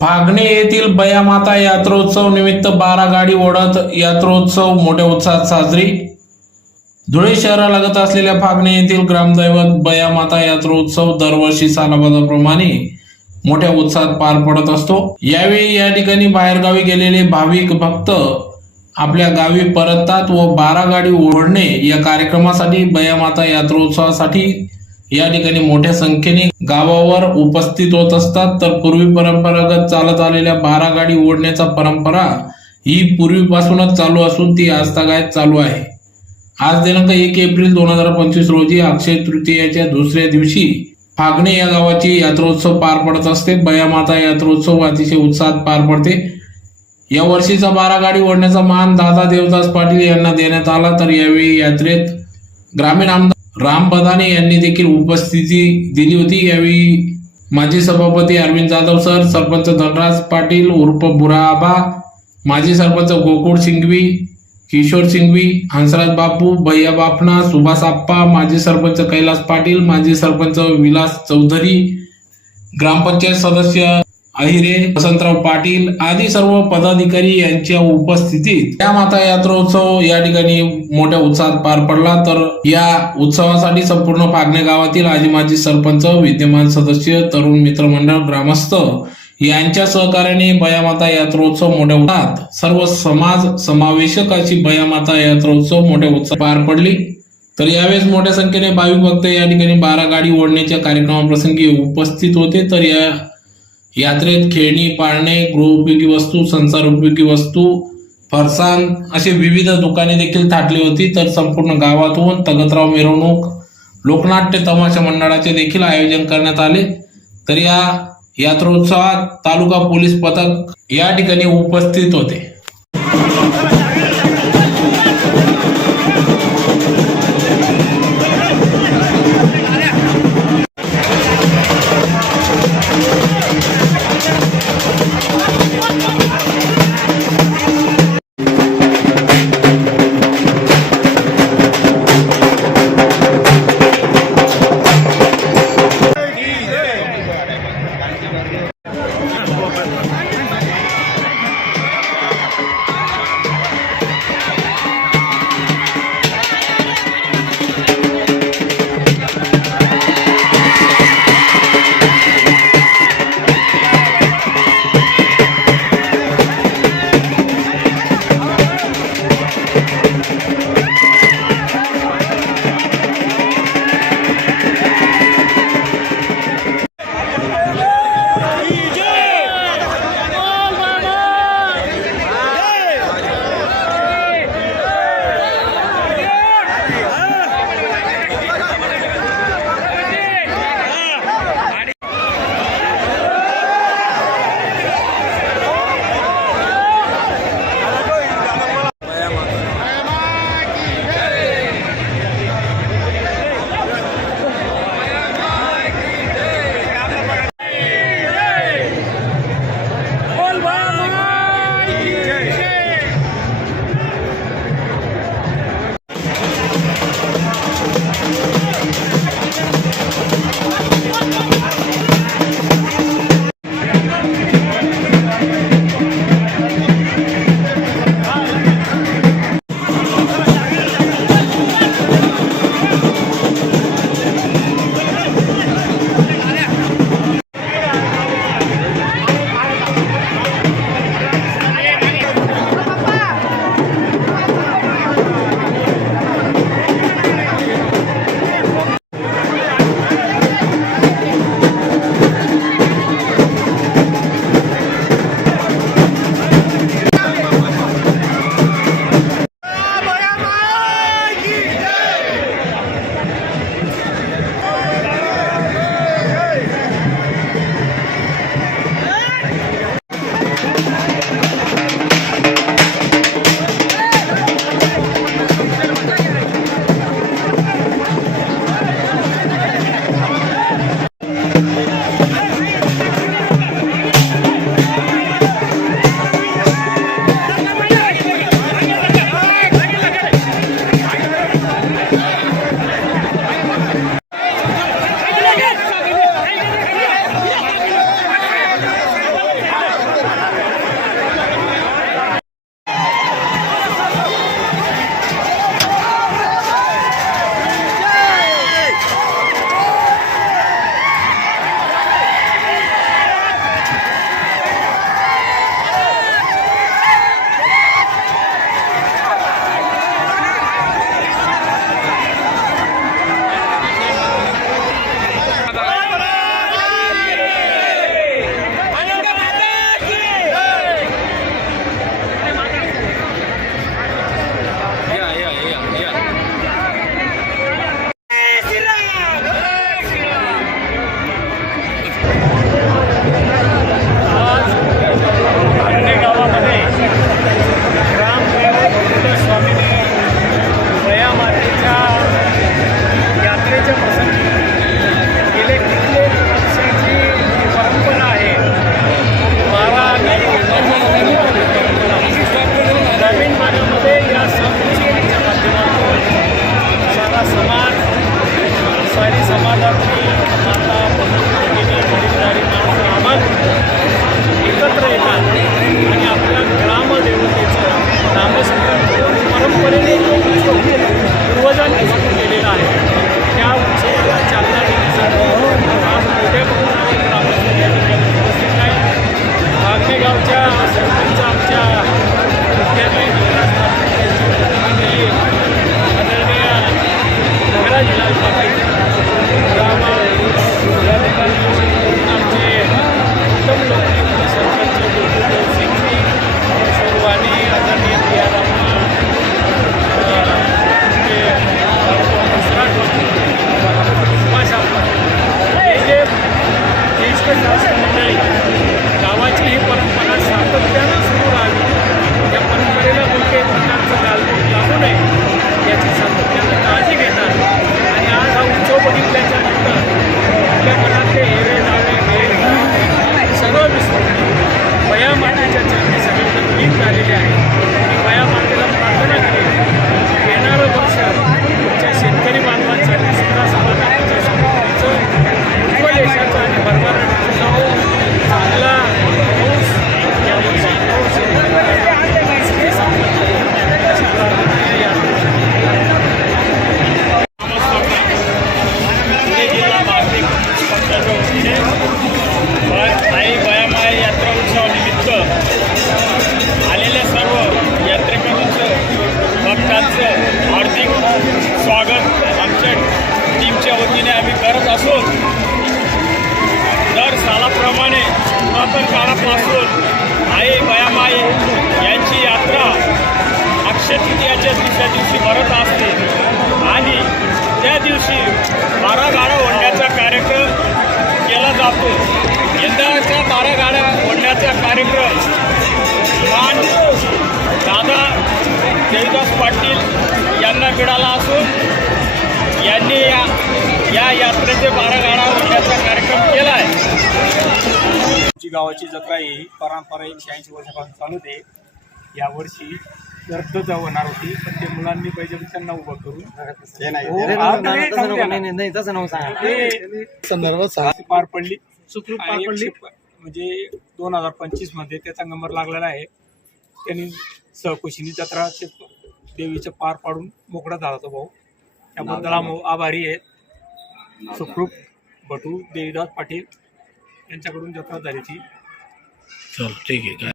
फागणे येथील बयामाता यात्रोत्सव निमित्त बारा गाडी ओढत यात्रोत्सव मोठ्या उत्साहात साजरी. धुळे शहरालगत असलेल्या फागणे येथील ग्रामदैवत बयामाता यात्रोत्सव दरवर्षी सालाबाजाप्रमाणे मोठ्या उत्साहात पार पडत असतो. यावेळी या ठिकाणी बाहेरगावी गेलेले भाविक भक्त आपल्या गावी परततात व बारा गाडी ओढणे या कार्यक्रमासाठी बयामाता यात्रोत्सवासाठी या ठिकाणी मोठ्या संख्येने गावावर उपस्थित होत असतात. तर पूर्वी परंपरागत चालत आलेल्या बारा गाडी ओढण्याचा परंपरा ही पूर्वीपासूनच चालू असून ती आजतागायत चालू आहे. आज दिनांक एक एप्रिल दोन हजार पंचवीस रोजी अक्षय तृतीयाच्या दुसऱ्या दिवशी फागणे या गावाची यात्रोत्सव पार पडत असते. बयामाता यात्रोत्सव अतिशय उत्साहात पार पडते. या वर्षीचा बारा गाडी ओढण्याचा मान दादा देवदास पाटील यांना देण्यात आला. तर यावेळी यात्रेत ग्रामीण आमदार राम बदाने यांनी देखील उपस्थिती दिली होती. यावेळी माजी सभापती अरविंद जाधव सर सरपंच धनराज पाटील उर्फ बुराबा माजी सरपंच गोकुळ सिंघवी किशोर सिंघवी हंसराज बापू भैया बापना सुभाष आप्पा माजी सरपंच कैलास पाटील माजी सरपंच विलास चौधरी ग्रामपंचायत सदस्य अहिरे वसंतराव पाटील आदी सर्व पदाधिकारी यांच्या उपस्थितीत या माता यात्रोत्सव या ठिकाणी मोठ्या उत्साहात पार पडला. तर या उत्सवासाठी संपूर्ण पागणे गावातील आजी माजी सरपंच विद्यमान सदस्य तरुण मित्रमंडळ ग्रामस्थ यांच्या सहकार्याने बयामाता यात्रोत्सव मोठ्या उत्साहात सर्व समाज समावेशक अशी बयामाता यात्रोत्सव मोठ्या उत्साहात पार पडली. तर यावेळेस मोठ्या संख्येने भाविक भक्त या ठिकाणी बारा गाडी ओढण्याच्या कार्यक्रमाप्रसंगी उपस्थित होते. तर या यात्रेत खेळणी पाळणे गृहोपयोगी वस्तू संसार उपयोगी वस्तू फरसाण असे विविध दुकाने देखील थाटली होती. तर संपूर्ण गावातून तगतराव मिरवणूक लोकनाट्य तमाशा मंडळाचे देखील आयोजन करण्यात आले. तर या यात्रोत्सवात तालुका पोलीस पथक या ठिकाणी उपस्थित होते. करत दर सालाप्रमाणे पुरातन काळापासून आई बयामाई यांची यात्रा अक्षय तृतीयाच्या दुसऱ्या दिवशी भरत असते. आणि त्या दिवशी बारा गाड्या ओढण्याचा कार्यक्रम केला जातो. यंदाच्या बारा गाड्या ओढण्याचा कार्यक्रम मान दादा देवदास पाटील यांना मिळाला असून यांनी या या यात्रेचे बारा गाडा ओढण्याचा कार्यक्रम केला आहे आमची गावाची जत्रा ही परंपरा एकशे ऐंशी वर्षापासून चालू आहे. यावर्षी रद्द होणार होती पण ते मुलांनी पाहिजे त्यांना उभं करून हो, संदर्भात पार पडली. सुखरूप आणि एकशे प- म्हणजे दोन हजार पंचवीसमध्ये त्याचा नंबर लागलेला आहे. त्यांनी सहकुशीनी जत्रा ते देवीचं पार पाडून मोकळा झाला तो भाऊ. त्याबद्दल आभारी आहेत सुखरूप बटू देवीदास पाटील यांच्याकडून जत्रा झाल्याची चल ठीक आहे.